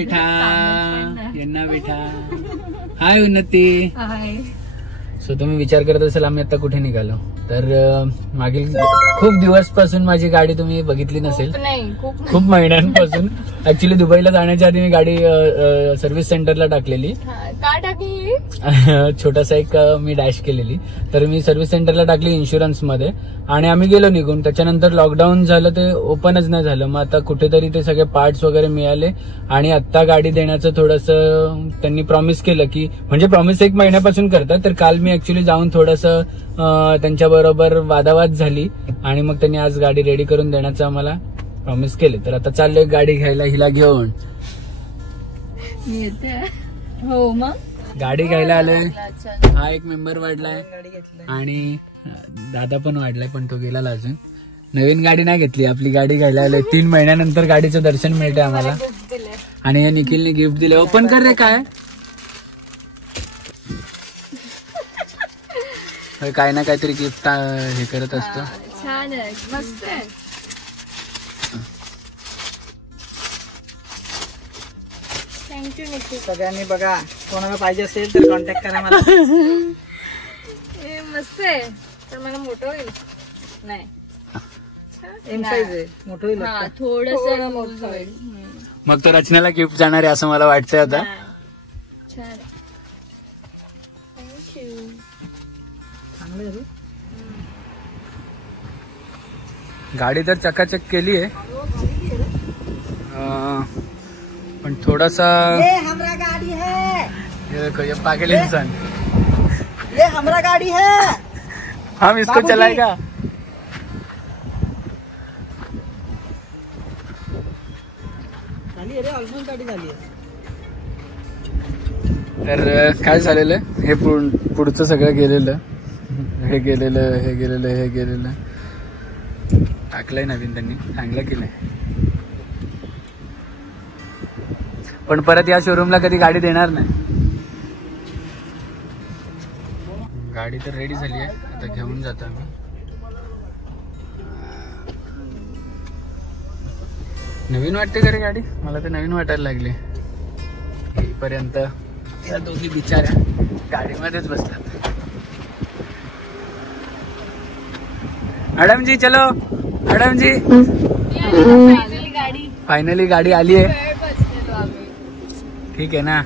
बेटा यांना बेटा. हाय उन्नती. हाय. सो तुम्ही विचार करत असाल आम्ही आता कुठे निघालो, तर मागील खूप दिवसपासून माझी गाडी तुम्ही बघितली नसेल. खूप महिन्यांपासून. ऍक्च्युली दुबईला जाण्याच्या आधी मी गाडी सर्व्हिस सेंटरला टाकलेली. का टाकली? छोटासा एक मी डॅश केलेली, तर मी सर्व्हिस सेंटरला टाकली इन्शुरन्स मध्ये आणि आम्ही गेलो निघून. त्याच्यानंतर लॉकडाऊन झालं, ते ओपनच नाही झालं. मग आता कुठेतरी ते सगळे पार्ट्स वगैरे मिळाले आणि आता गाडी देण्याचं थोडंसं त्यांनी प्रॉमिस केलं की, म्हणजे प्रॉमिस 1 महिन्यापासून करतात. तर काल मी ऍक्च्युली जाऊन थोडंसं त्यांच्या बरोबर वादावाद झाली आणि मग त्यांनी आज गाडी रेडी करून देण्याचं आम्हाला प्रॉमिस केले. तर आता चाललोय गाडी घ्यायला हिला घेऊन. मी येते. हो मग गाडी घ्यायला आलोय. हा एक मेंबर वाढलाय आणि दादा पण वाढलाय, पण तो गेला अजून. नवीन गाडी नाही घेतली, आपली गाडी घ्यायला आलोय. 3 महिन्यानंतर गाडीचं दर्शन मिळतंय आम्हाला. आणि हे निखिलने गिफ्ट दिले. ओपन कर रे. काय काय ना काहीतरी गिफ्ट हे करत असतो. छान आहे, मस्त आहे. थँक्यू निखिल. सगळ्यांनी बघा, कोणाला पाहिजे असेल तर कॉन्टॅक्ट करा मला. हे मस्त आहे, तर मला मोठं होईल. नाही एम साईज आहे, मोठं होईल. हा, थोडंसं मोठं होईल. मग तो रचनाला गिफ्ट जाणार आहे असं मला वाटतंय आता. छान. गाडी तर चकाचक केली आहे, पण थोडासा ये हमरा गाड़ी है, ये पागल इंसान, ये हमरा गाड़ी है, हम इसको चलाएगा. झाली अरे ऑलमोस्ट गाडी झाली आहे. तर काय झालेलं, हे पुढचं सगळं गेलेलं, हे गेलेलं टाकलंय नवीन त्यांनी, चांगलं केलंय. पण परत या शोरूमला कधी गाडी देणार नाही. गाडी तर रेडी झाली आहे, आता घेऊन जातो आम्ही. नवीन वाटते का रे गाडी? मला तर नवीन वाटायला लागली. येईपर्यंत या दोघी बिचाऱ्या गाडीमध्येच बसतात. मॅडम जी चलो, मॅडम जी. फायनली गाडी आली आहे. ठीक आहे ना.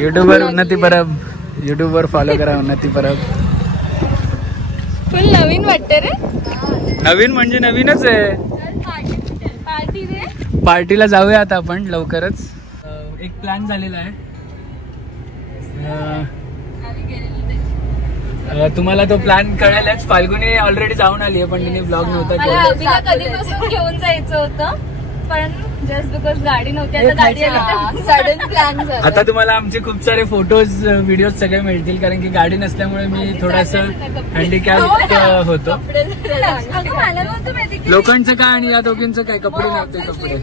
युट्यूबवर उन्नती परब, युट्यूबवर फॉलो करा उन्नती परब. फुल नवीन वाटते रे. नवीन म्हणजे नवीनच आहे. पार्टी रे. पार्टीला जाऊया आता आपण लवकरच. एक प्लॅन झालेला आहे. तुम्हाला तो प्लॅन कळेलच. फाल्गुनी ऑलरेडी जाऊन आली आहे, पण तिने ब्लॉग नव्हता केला. कधीपासून घेऊन जायचं होतं, पण जस्ट बिकॉज गाडी नव्हती. आता गाडी आली, सडन प्लॅन झाला. आता तुम्हाला आमचे खूप सारे फोटोज व्हिडिओज सगळे मिळतील, कारण की गाडी नसल्यामुळे मी थोडंसं हँडिकॅप होतो. लोकांचं काय आणि या दोघींचं काय, कपडे नव्हते. कपडे,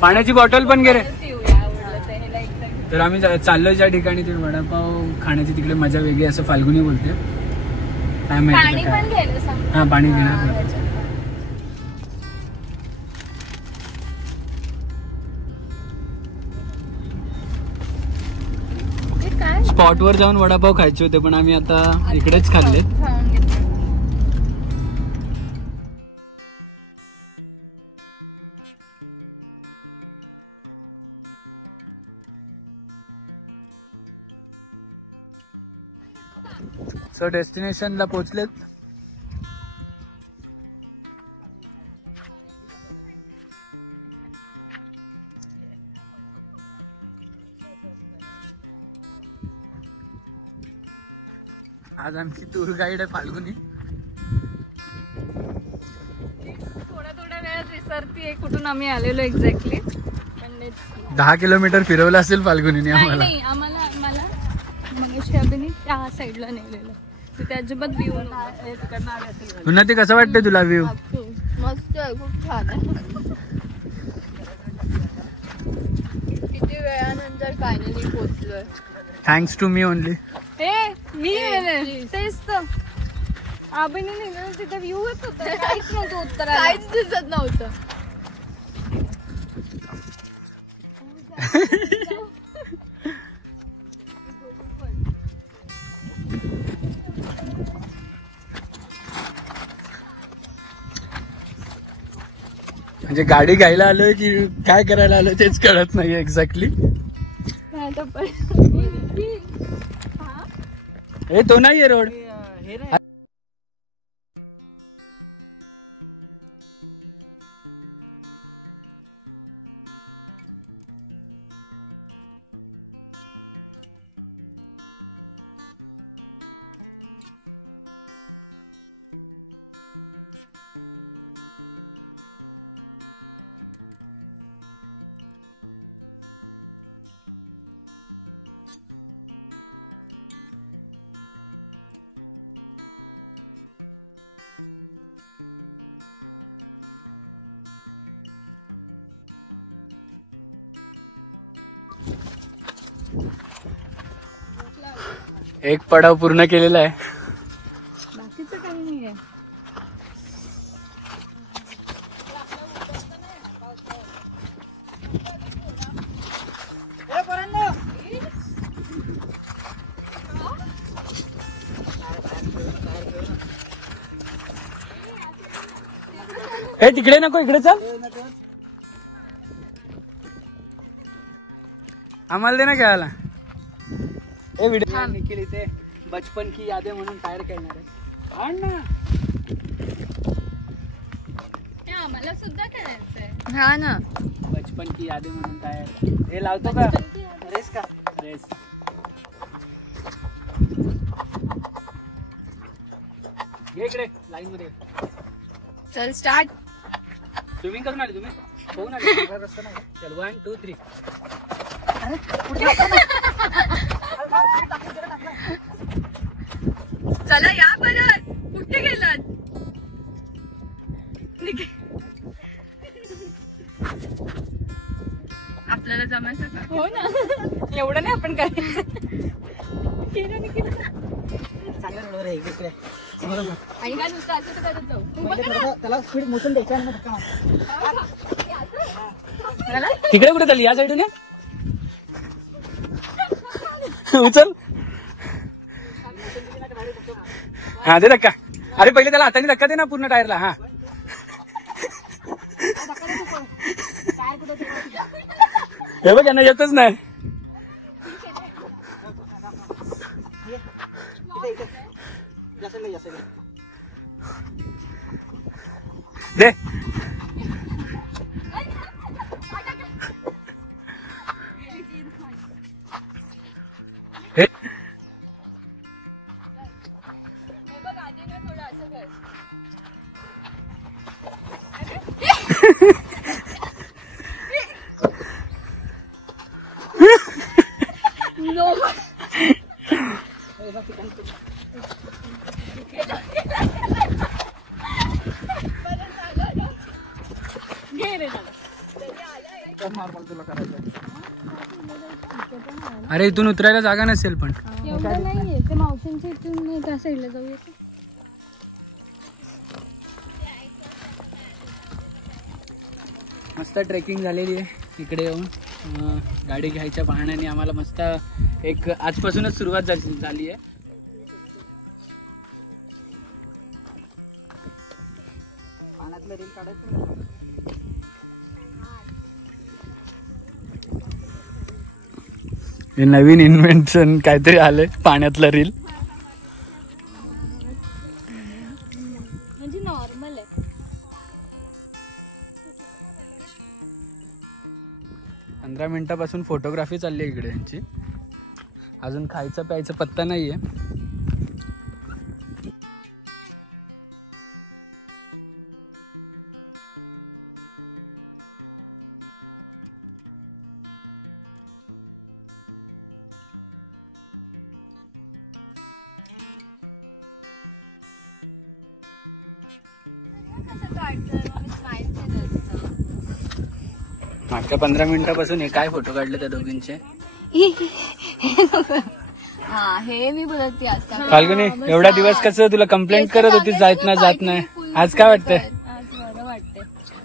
पाण्याची बॉटल पण घे रे. तर आम्ही चाललो ज्या ठिकाणी, ते वडापाव खाण्याची तिकडे मजा वेगळी असं फाल्गुनी बोलते. काय माहिती काय. हा, पाणी घेणार ना. स्पॉटवर जाऊन वडापाव खायचे होते, पण आम्ही आता इकडेच खाल्लेत. सो डेस्टिनेशनला पोहोचलेत. आज आमची टूर गाईड आहे फाल्गुनी. थोड्या वेळात विसरतीये कुठून आम्ही आलेलो एक्झॅक्टली. 10 किलोमीटर फिरवलं असेल फाल्गुनीने. नाही, मला मगाशी अभिनी त्या साईडला नेलेलं, तिथे अजिबात व्ह्यू नव्हता. उन्नती कसं वाटतंय तुला व्ह्यू? मस्त आहे, खूप छान आहे. किती वेळानंतर फायनली पोहोचलोय. Thanks to me only. हे मी तेच तर आबीने लिहिलं तिथे व्ह्यू येत होता. काहीच नव्हतं उत्तर, काहीच दिसत नव्हतं. म्हणजे गाडी घ्यायला आलोय की काय करायला आलोय तेच कळत नाहीये एक्झॅक्टली. हे तो नाहीये रोड. एक पडाव पूर्ण केलेला आहे. बाकीचं काही नाहीये. हे तिकडे नको, इकडे चल. आम्हाला दे ना खेळायला. ए व्हिडिओ निखिल इथे बचपन की यादें म्हणून टायर खेळणार आण ना. हे आम्हाला सुद्धा खेळायचंय. हा ना, बचपन की यादें म्हणून टायर. हे लावतो का रेस का? रेस. इकडे लाईन मध्ये चल स्टार्ट. स्विमिंग करून आले तुम्ही? बघून आले. चल 1 2 3. चला या परत. कुठे गेलात? आपल्याला जमायचं का? हो ना, एवढं नाही आपण करायचं. चांगलं रोड आहे इकडे. आणि काय नुसतं असं तर करत जाऊ. तू बघ ना. त्याला स्पीड मोठून द्यायची आणि मग धक्का मारायचा. तिकडे कुठे चालली? या साईडून या. उचल. हा दे धक्का. अरे पहिले त्याला हाताने धक्का दे ना पूर्ण टायरला. हा हे बघ यांना येतच नाही. दे. हे अरे इथून उतरायला जागा नसेल पण. एवढं नाहीये ते मावशींच्या इथून त्या साईडला जाऊया. मस्त ट्रेकिंग झालेली आहे. इकडे येऊन गाडी घ्यायच्या बहाण्याने आम्हाला मस्त एक आजपासूनच सुरुवात झाली आहे. हे नवीन इन्व्हेन्शन काहीतरी आलंय, पाण्यातलं रील. म्हणजे नॉर्मल आहे. 15 मिनिटापासून फोटोग्राफी चालली आहे इकडे यांची. अजून खायचं प्यायचं पत्ता नाहीये. मागच्या 15 मिनिटापासून हे काय फोटो काढले त्या दोघींचे? हा हे मी बोलत असता फाल्गुनी एवढा दिवस कसं तुला कंप्लेंट करत होती जात नाही आज काय वाटतंय? बरं वाटतंय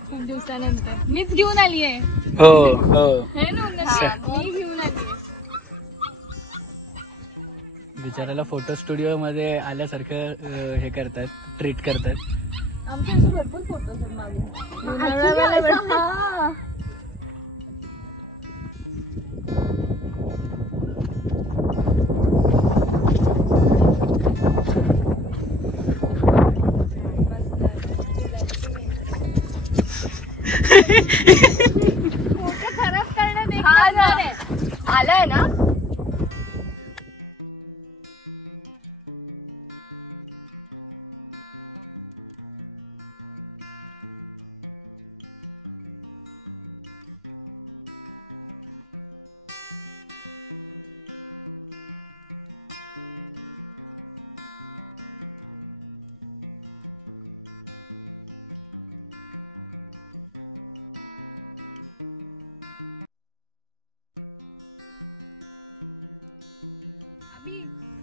खूप दिवसानंतर मीच घेऊन आली आहे. हो हो मी घेऊन आली. बिचाराला फोटो स्टुडिओ मध्ये आल्यासारखं हे करतात, ट्रीट करतात. आमचे असे भरपूर फोटोज आहेत मागे. खराब करण्यात आलाय ना.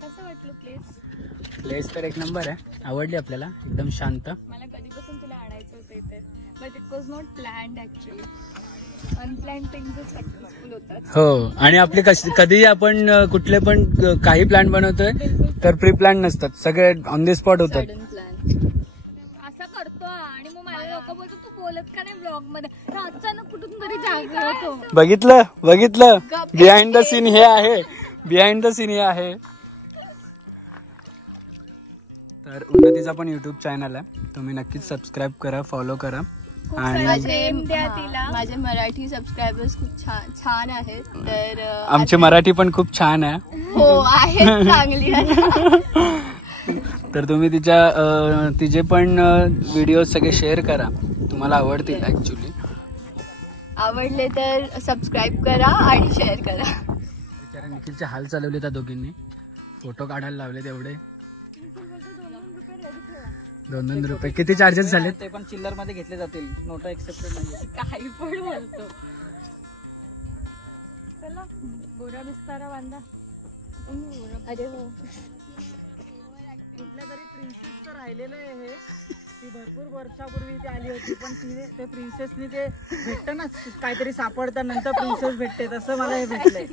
कसं वाटलं प्लेस तर एक नंबर आहे, आवडली आपल्याला, एकदम शांत. मला कधीपासून तुला आणायचं होतं इथे, but it was not planned actually. Unplanned things successful होतात. हो, आणि आपले कधीही आपण कुठले पण काही प्लॅन बनवतोय तर प्री प्लॅन नसतात, सगळे ऑन द स्पॉट होतात. असं करतो आणि मग मला लोक बोलतो तू बोलत का नाही ब्लॉग मध्ये, अचानक कुठून तरी जाग होतो. बघितलं बिहाइंड द सीन हे आहे, बिहाइंड द सीन हे आहे. तर उन्नतीचा पण युट्यूब चॅनल आहे, तुम्ही नक्कीच सबस्क्राईब करा, फॉलो करा. आणि माझे मराठी सबस्क्रायबर्स खूप छान आहेत. तर आमची मराठी पण खूप छान आहे. हो आहे, चांगली आहे. तर तुम्ही तिचे पण व्हिडिओ सगळे शेअर करा, तुम्हाला आवडतील ऍक्च्युली. आवडले तर सबस्क्राईब करा आणि शेअर करा. किती हाल चालवले त्या दोघींनी, फोटो काढायला लावले तेवढे 2-2 रुपये. किती चार्जेस झालेत? ते पण चिल्लर मध्ये घेतले जातील, नोटा एक्सेप्टेड. काही पण बोलतो. चला गोरा बिस्तारा बांधा. अरे हो, राहिलेलं आहे हे. ती भरपूर वर्षापूर्वी जी आली होती, पण ते प्रिन्सेसनी ते भेटतं ना, काहीतरी सापडतं नंतर प्रिन्सेस भेटते, तसं मला हे भेटलंय.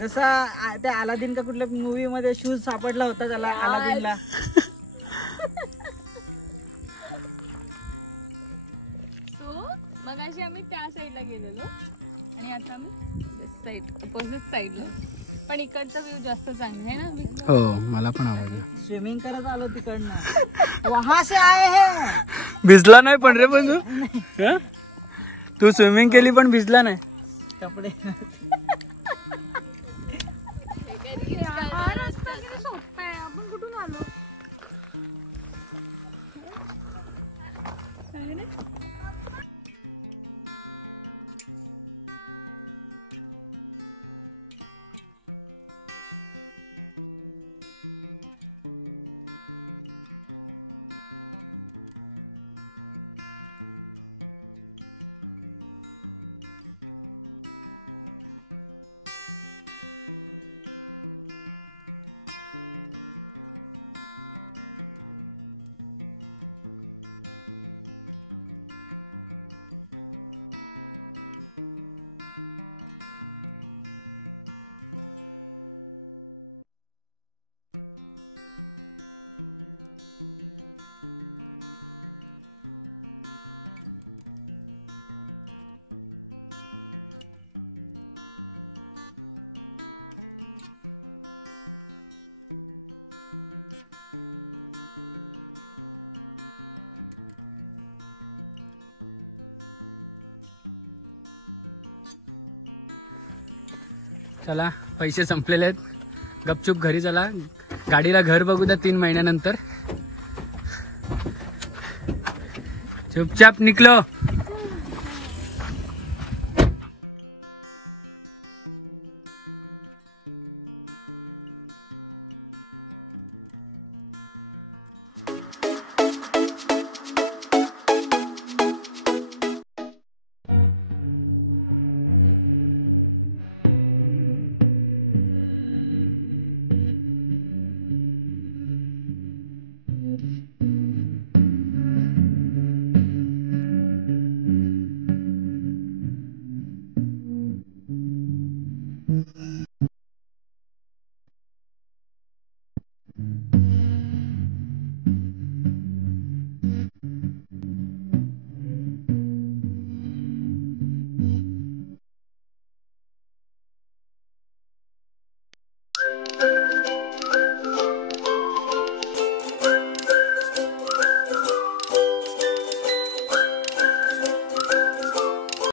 जसा त्या अलादीन का कुठल्या मूवी मध्ये शूज सापडला होता त्याला, अलादीनला. मगाशी आम्ही त्या साईडला गेलेलो आणि आता अपोजिट साईडला, पण इकडचा व्ह्यू जास्त चांगला आहे ना. हो, मला पण आवडलं. स्विमिंग करत आलो तिकडनं, वहां से आए हैं. भिजला नाही पण रे बंधू, तू स्विमिंग केली पण भिजला नाही. कपडे आपण कुठून आलो. चला, पैसे संपलेले आहेत, गपचूप घरी चला. गाडीला घर बघू द्या 3 महिन्यानंतर. चुपचाप निकलो.